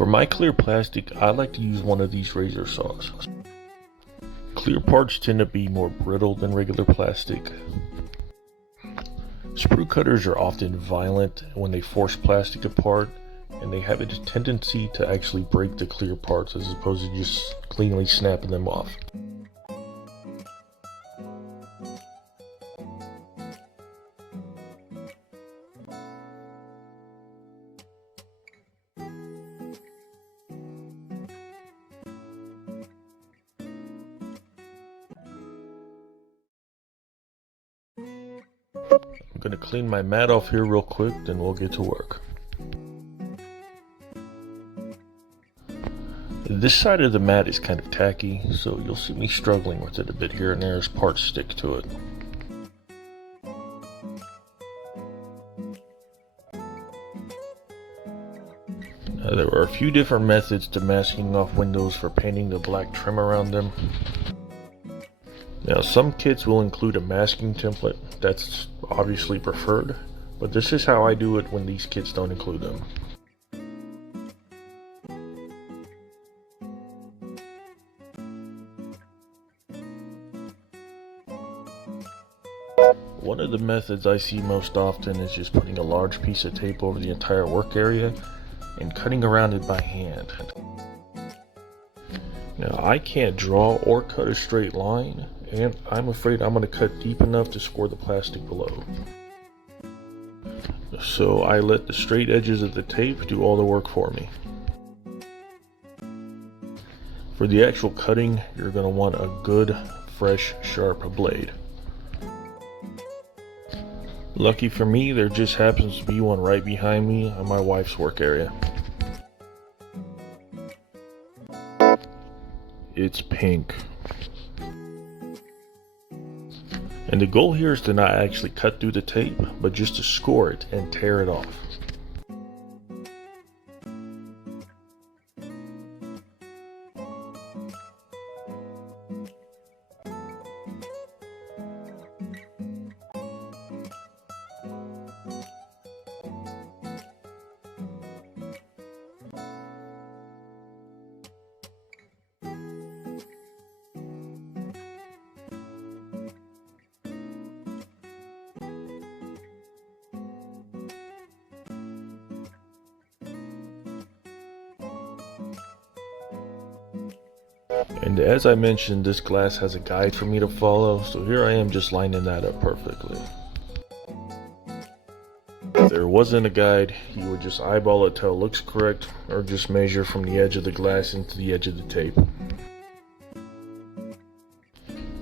For my clear plastic, I like to use one of these razor saws. Clear parts tend to be more brittle than regular plastic. Sprue cutters are often violent when they force plastic apart, and they have a tendency to actually break the clear parts as opposed to just cleanly snapping them off. I'm going to clean my mat off here real quick, then we'll get to work. This side of the mat is kind of tacky, so you'll see me struggling with it a bit here and there as parts stick to it. Now, there are a few different methods to masking off windows for painting the black trim around them. Now, some kits will include a masking template. That's obviously preferred, but this is how I do it when these kits don't include them. One of the methods I see most often is just putting a large piece of tape over the entire work area and cutting around it by hand. Now, I can't draw or cut a straight line, and I'm afraid I'm going to cut deep enough to score the plastic below. So I let the straight edges of the tape do all the work for me. For the actual cutting, you're going to want a good, fresh, sharp blade. Lucky for me, there just happens to be one right behind me on my wife's work area. It's pink. And the goal here is to not actually cut through the tape, but just to score it and tear it off. And as I mentioned, this glass has a guide for me to follow, so here I am just lining that up perfectly. If there wasn't a guide, you would just eyeball it till it looks correct, or just measure from the edge of the glass into the edge of the tape.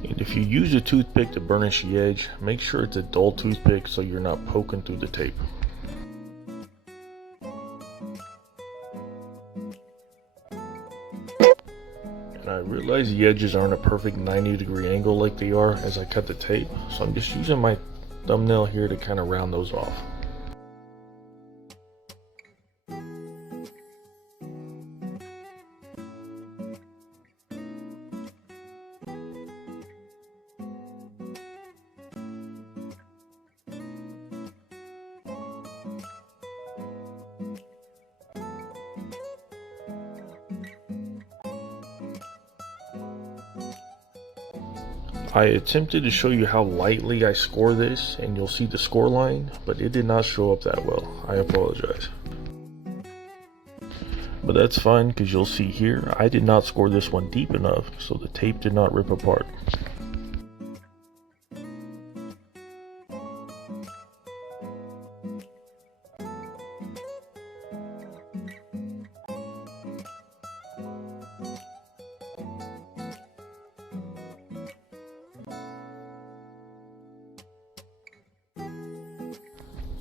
And if you use a toothpick to burnish the edge, make sure it's a dull toothpick so you're not poking through the tape. I realize the edges aren't a perfect 90-degree angle like they are as I cut the tape, so I'm just using my thumbnail here to kind of round those off. I attempted to show you how lightly I score this, and you'll see the score line, but it did not show up that well. I apologize. But that's fine, because you'll see here, I did not score this one deep enough, so the tape did not rip apart.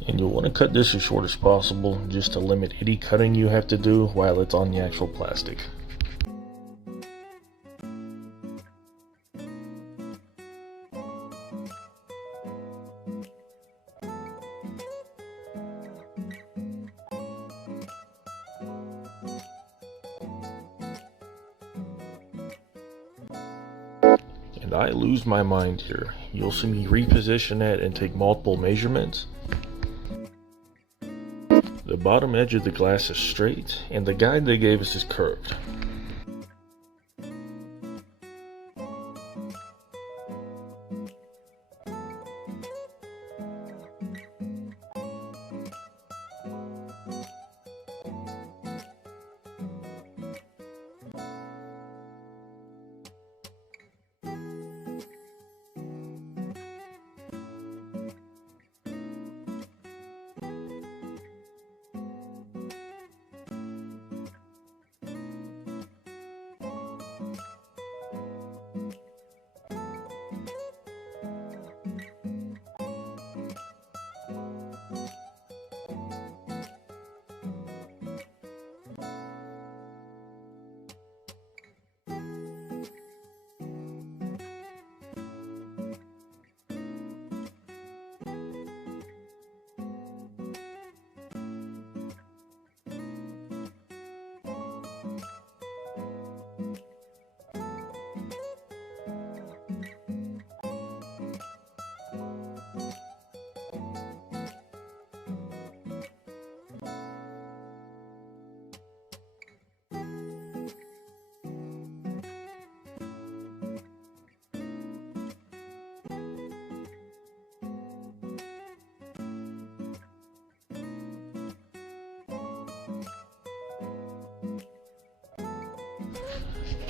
And you'll want to cut this as short as possible, just to limit any cutting you have to do while it's on the actual plastic. And I lose my mind here. You'll see me reposition it and take multiple measurements. The bottom edge of the glass is straight, and the guide they gave us is curved.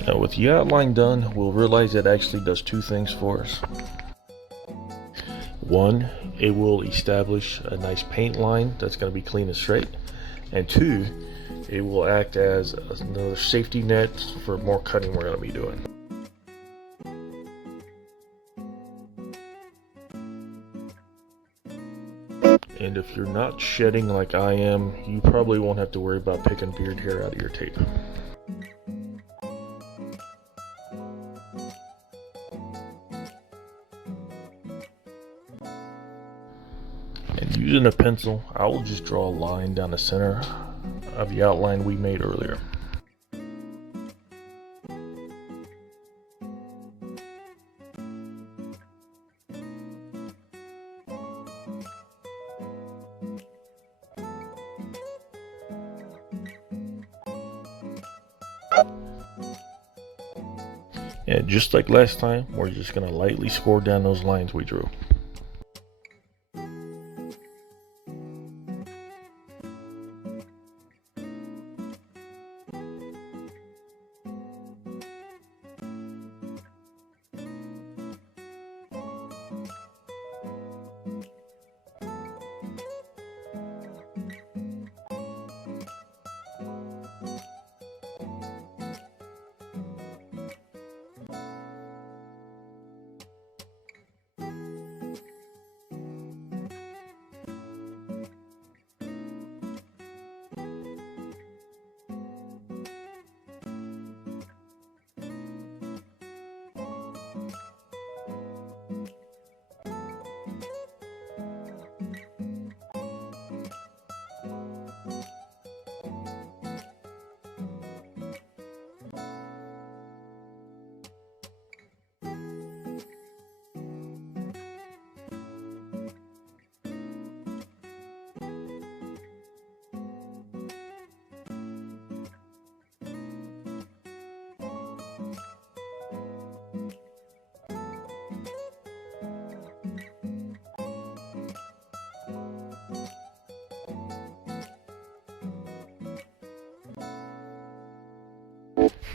Now with the outline done, we'll realize it actually does two things for us. One, it will establish a nice paint line that's going to be clean and straight. And two, it will act as another safety net for more cutting we're going to be doing. And if you're not shedding like I am, you probably won't have to worry about picking beard hair out of your tape. And using a pencil, I will just draw a line down the center of the outline we made earlier. And just like last time, we're just going to lightly score down those lines we drew.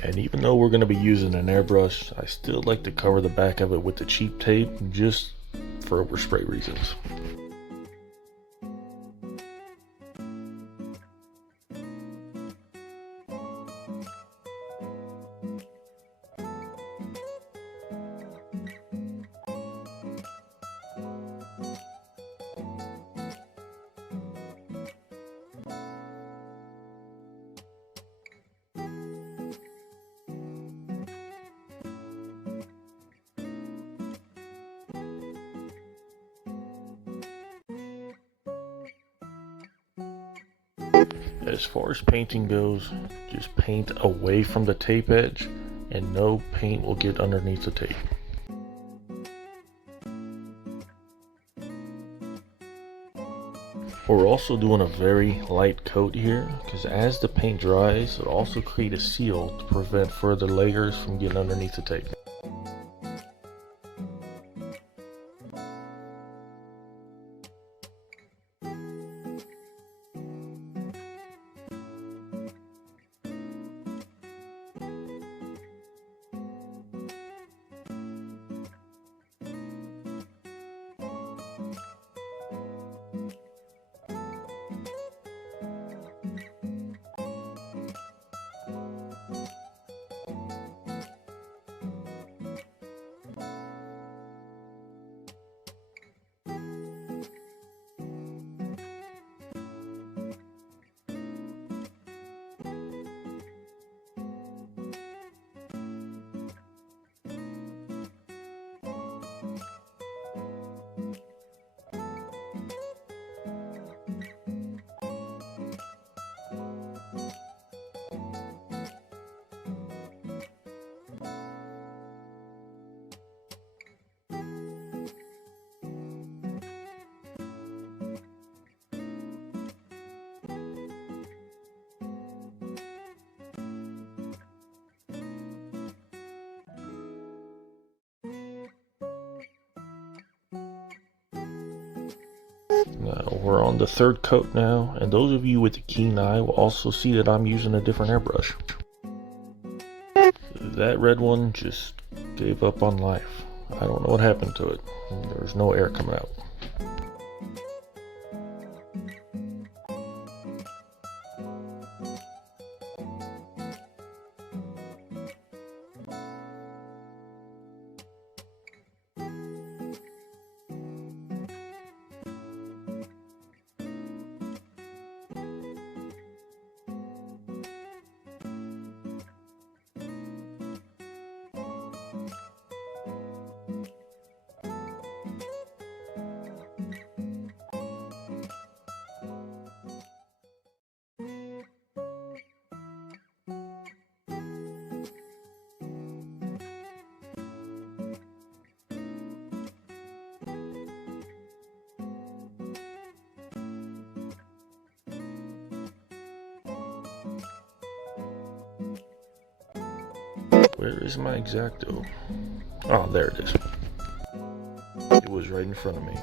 And even though we're going to be using an airbrush, I still like to cover the back of it with the cheap tape just for overspray reasons. As far as painting goes, just paint away from the tape edge and no paint will get underneath the tape. We're also doing a very light coat here because as the paint dries, it'll also create a seal to prevent further layers from getting underneath the tape. We're on the third coat now, and those of you with a keen eye will also see that I'm using a different airbrush. That red one just gave up on life. I don't know what happened to it. There's no air coming out. Where is my X-Acto? Oh, there it is. It was right in front of me.